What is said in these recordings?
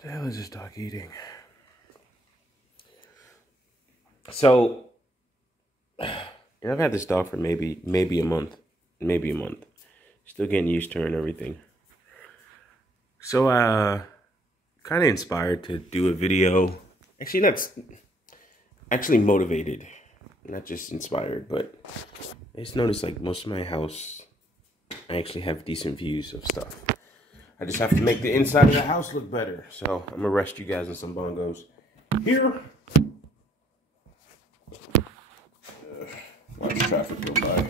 What the hell is this dog eating? So, I've had this dog for maybe a month. Still getting used to her and everything. So, kind of inspired to do a video. Actually motivated. Not just inspired, but I just noticed like most of my house, I actually have decent views of stuff. I just have to make the inside of the house look better. So I'm gonna rest you guys in some bongos here. Watch traffic go by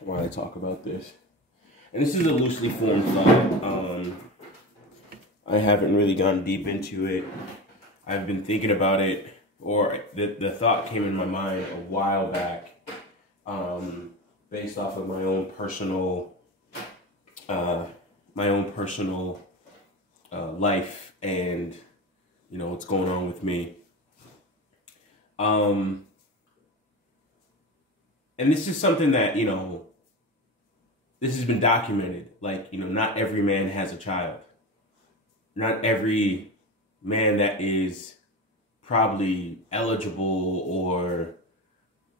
while I talk about this. And this is a loosely formed thought. I haven't really gone deep into it. I've been thinking about it, or the thought came in my mind a while back, based off of my own personal life and, you know, what's going on with me. And this is something that, you know, this has been documented. Like, you know, not every man has a child. Not every man that is probably eligible or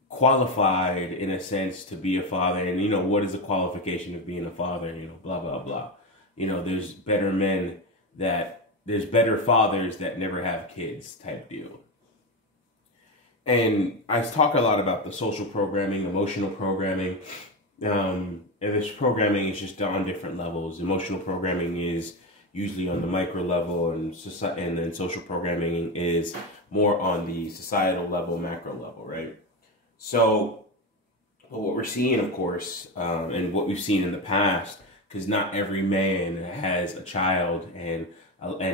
qualified in a sense to be a father. And, you know, what is the qualification of being a father? You know, blah, blah, blah. You know, there's better fathers that never have kids type deal. And I talk a lot about the social programming, emotional programming. And this programming is just on different levels. Emotional programming is usually on the micro level, and then social programming is more on the societal level, macro level, right? So, but what we're seeing, of course, and what we've seen in the past, because not every man has a child and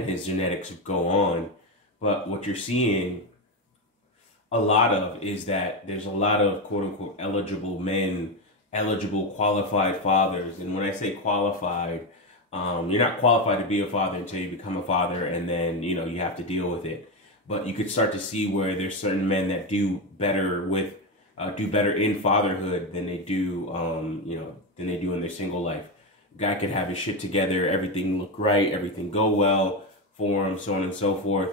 his genetics go on, but what you're seeing a lot of is that there's a lot of quote unquote eligible men, eligible qualified fathers. And when I say qualified, you're not qualified to be a father until you become a father, and then, you know, you have to deal with it. But you could start to see where there's certain men that do better in fatherhood than they do, than they do in their single life. Guy could have his shit together, everything look right, everything go well for him, so on and so forth.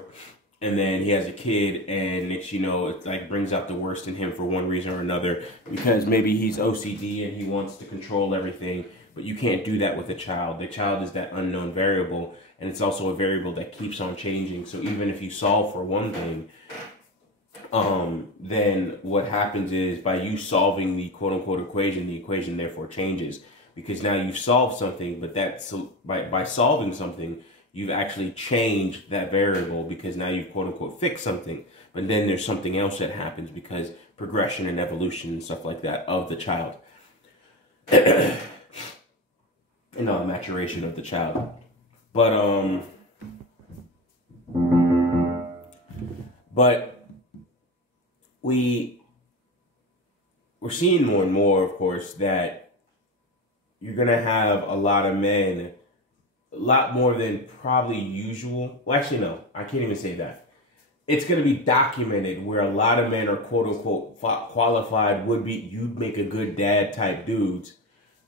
And then he has a kid, and it's, you know, it like brings out the worst in him for one reason or another, because maybe he's OCD and he wants to control everything. But you can't do that with a child. The child is that unknown variable, and it's also a variable that keeps on changing. So even if you solve for one thing, then what happens is by you solving the quote-unquote equation, the equation therefore changes. Because now you've solved something, but by solving something, you've actually changed that variable, because now you've quote-unquote fixed something. But then there's something else that happens because progression and evolution and stuff like that of the child. And maturation of the child. But we're seeing more and more, of course, that you're gonna have a lot of men, a lot more than probably usual. Well, actually, no, I can't even say that. It's gonna be documented where a lot of men are quote unquote qualified, you'd make a good dad type dudes,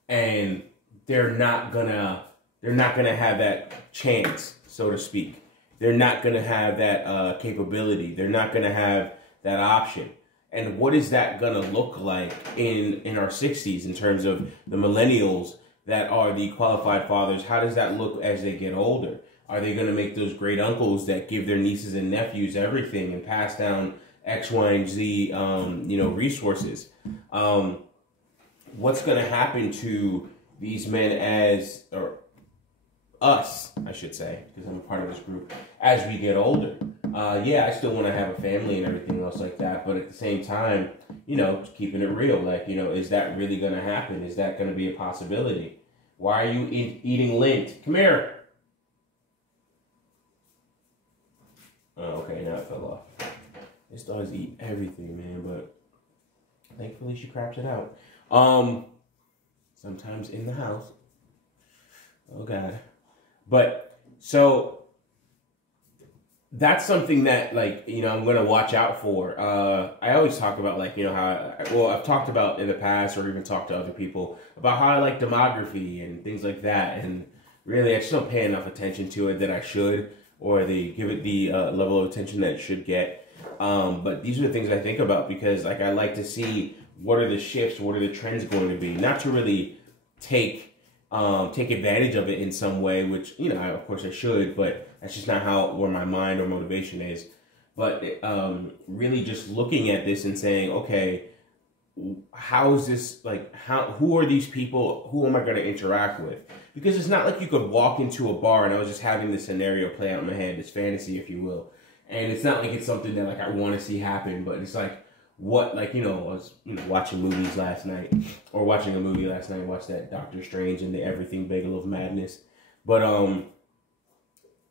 and they're not gonna have that chance, so to speak. They're not gonna have that capability. They're not gonna have that option. And what is that gonna look like in our 60s in terms of the millennials that are the qualified fathers? How does that look as they get older? Are they gonna make those great uncles that give their nieces and nephews everything and pass down X, Y, and Z, resources? What's gonna happen to these men or us, I should say, because I'm a part of this group, as we get older? Yeah, I still want to have a family and everything else like that, but at the same time, you know, keeping it real, like, you know, is that really going to happen? Is that going to be a possibility? Why are you eating lint? Come here. Oh, okay, now it fell off. This dogs eat everything, man, but thankfully she craps it out. Sometimes in the house. Oh, God. But, so, that's something that, like, you know, I'm going to watch out for. I always talk about, like, you know, I've talked about in the past, or even talked to other people, about how I like demography and things like that. And really, I just don't pay enough attention to it that I should, or give it the level of attention that it should get. But these are the things I think about because like I like to see what are the shifts, what are the trends going to be, not to really take advantage of it in some way, which, you know, of course I should, but that's just not where my mind or motivation is. But really just looking at this and saying, okay, how is this, like, who are these people? Who am I going to interact with? Because it's not like you could walk into a bar, and I was just having this scenario play out in my head, this fantasy, if you will. And it's not like it's something that, like, I want to see happen, but it's like, what, like, you know, I was, you know, watching movies last night, or watching a movie last night, watched that Doctor Strange and the Everything Bagel of Madness. But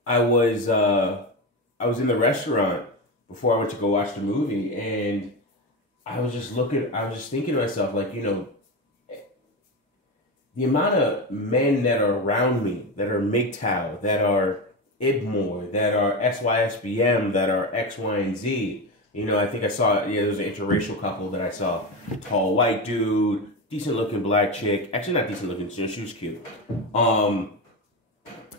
I was in the restaurant before I went to go watch the movie, and I was just thinking to myself, like, you know, the amount of men that are around me, that are MGTOW, that are IBMOR, that are SYSBM, that are X, Y, and Z. You know, I think I saw, there was an interracial couple that I saw. Tall white dude, decent looking black chick. Actually, not decent looking, she was cute. And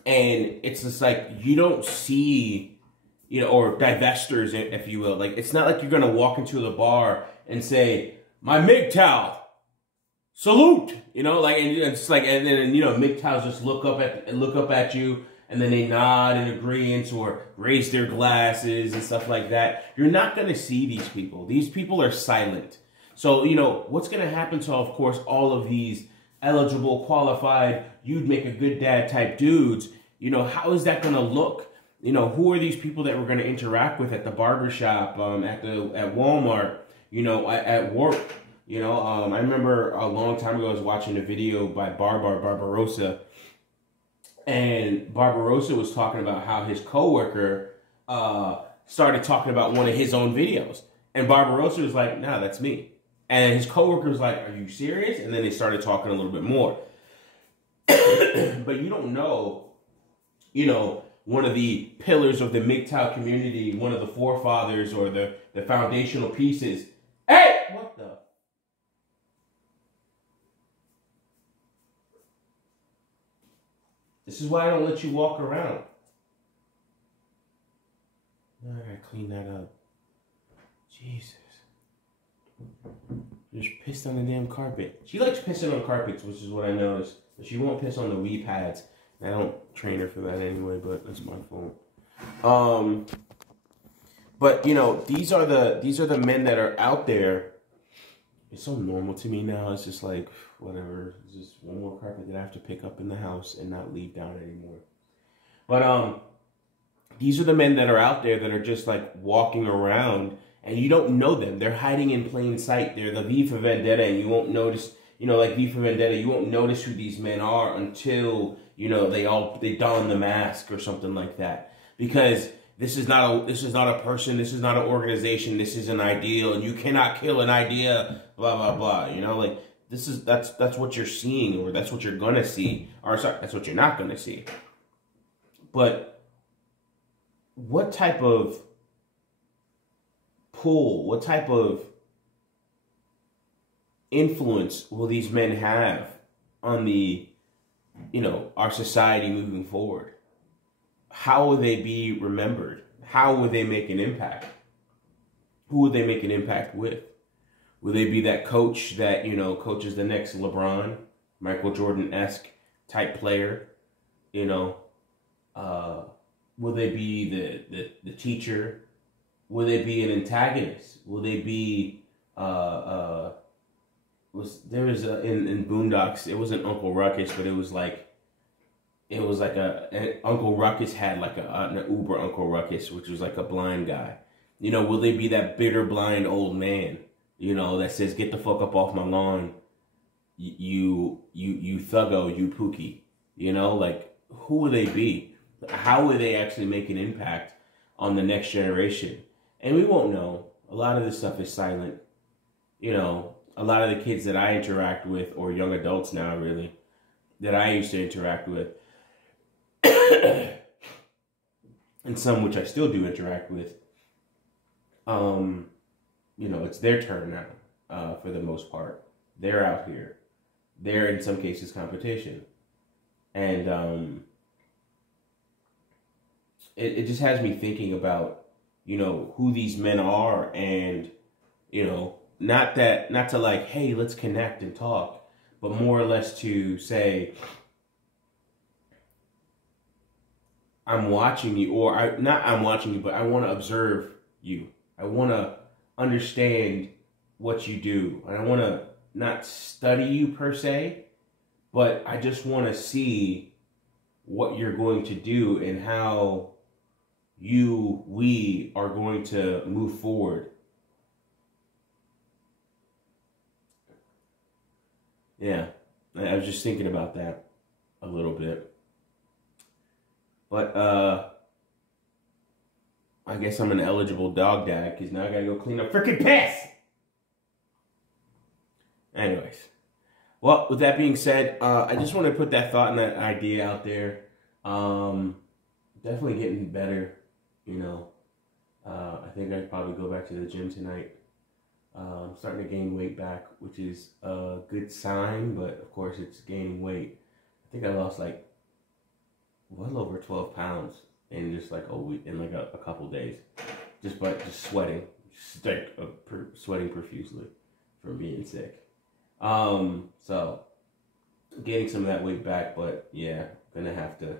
it's just like, you don't see, you know, or divestors, if you will. Like, it's not like you're going to walk into the bar and say, my MGTOW, salute, you know, like, and it's like, and then, you know, MGTOWs just look up at you, and then they nod in agreement or raise their glasses and stuff like that. You're not going to see these people. These people are silent. So, you know, what's going to happen to, of course, all of these eligible, qualified, you'd make a good dad type dudes, you know, how is that going to look? You know, who are these people that we're going to interact with at the barbershop, at Walmart, you know, at work? You know, I remember a long time ago I was watching a video by Barbarossa, and Barbarossa was talking about how his coworker started talking about one of his own videos, and Barbarossa was like, "Nah, that's me." And his coworker was like, "Are you serious?" And then they started talking a little bit more. But you don't know, you know, one of the pillars of the MGTOW community, one of the forefathers or the foundational pieces. Hey, what the? This is why I don't let you walk around. I gotta clean that up. Jesus. Just pissed on the damn carpet. She likes pissing on carpets, which is what I noticed. But she won't piss on the Wii pads. I don't train her for that anyway, but that's my fault. But you know, these are the men that are out there. It's so normal to me now. It's just like, whatever. It's just one more carpet that I have to pick up in the house and not leave down anymore. But these are the men that are out there that are just like walking around, and you don't know them. They're hiding in plain sight. They're the V for Vendetta, and you won't notice, you know, like V for Vendetta, you won't notice who these men are until, you know, they don the mask or something like that. Because this is not a person, this is not an organization, this is an ideal, and you cannot kill an idea, blah blah blah. You know, like that's what you're seeing, or that's what you're gonna see, or sorry, that's what you're not gonna see. But what type of pull, what type of influence will these men have on the, you know, our society moving forward? How will they be remembered? How will they make an impact? Who will they make an impact with? Will they be that coach that, you know, coaches the next LeBron, Michael Jordan-esque type player? You know, will they be the teacher? Will they be an antagonist? Will they be in Boondocks? It wasn't Uncle Ruckus, but it was like Uncle Ruckus had like an Uber Uncle Ruckus, which was like a blind guy. You know, will they be that bitter blind old man, you know, that says, "Get the fuck up off my lawn, you thuggo, you pookie." You know, like, who will they be? How will they actually make an impact on the next generation? And we won't know. A lot of this stuff is silent. You know, a lot of the kids that I interact with, or young adults now really, that I used to interact with, and some which I still do interact with, you know, it's their turn now, for the most part. They're out here. They're, in some cases, competition. And it just has me thinking about, you know, who these men are, and, you know, not to like, hey, let's connect and talk, but more or less to say, I'm watching you, or I'm watching you, but I want to observe you. I want to understand what you do. And I want to not study you per se, but I just want to see what you're going to do and how we are going to move forward. Yeah, I was just thinking about that a little bit. But I guess I'm an eligible dog dad because now I gotta go clean up freaking piss. Anyways, well, with that being said, I just want to put that thought and that idea out there. Definitely getting better, you know. I think I'd probably go back to the gym tonight. I'm starting to gain weight back, which is a good sign, but of course it's gaining weight. I think I lost like well over 12 pounds in just like a week, in like a couple days, just sweating, sweating profusely from being sick. So getting some of that weight back, but yeah, gonna have to,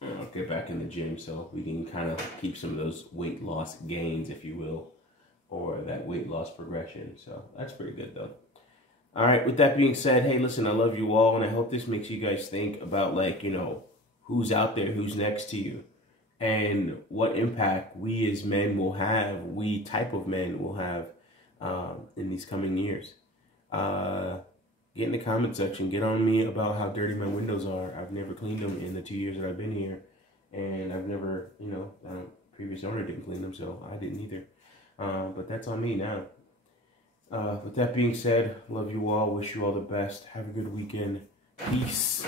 you know, get back in the gym so we can kind of keep some of those weight loss gains, if you will, or that weight loss progression. So that's pretty good though. All right, with that being said, hey, listen, I love you all, and I hope this makes you guys think about, like, you know, who's out there, who's next to you, and what impact we as men will have, we type of men will have in these coming years. Get in the comment section, get on me about how dirty my windows are. I've never cleaned them in the 2 years that I've been here, and I've never, you know, previous owner didn't clean them, so I didn't either. But that's on me now. With that being said, love you all, wish you all the best, have a good weekend, peace.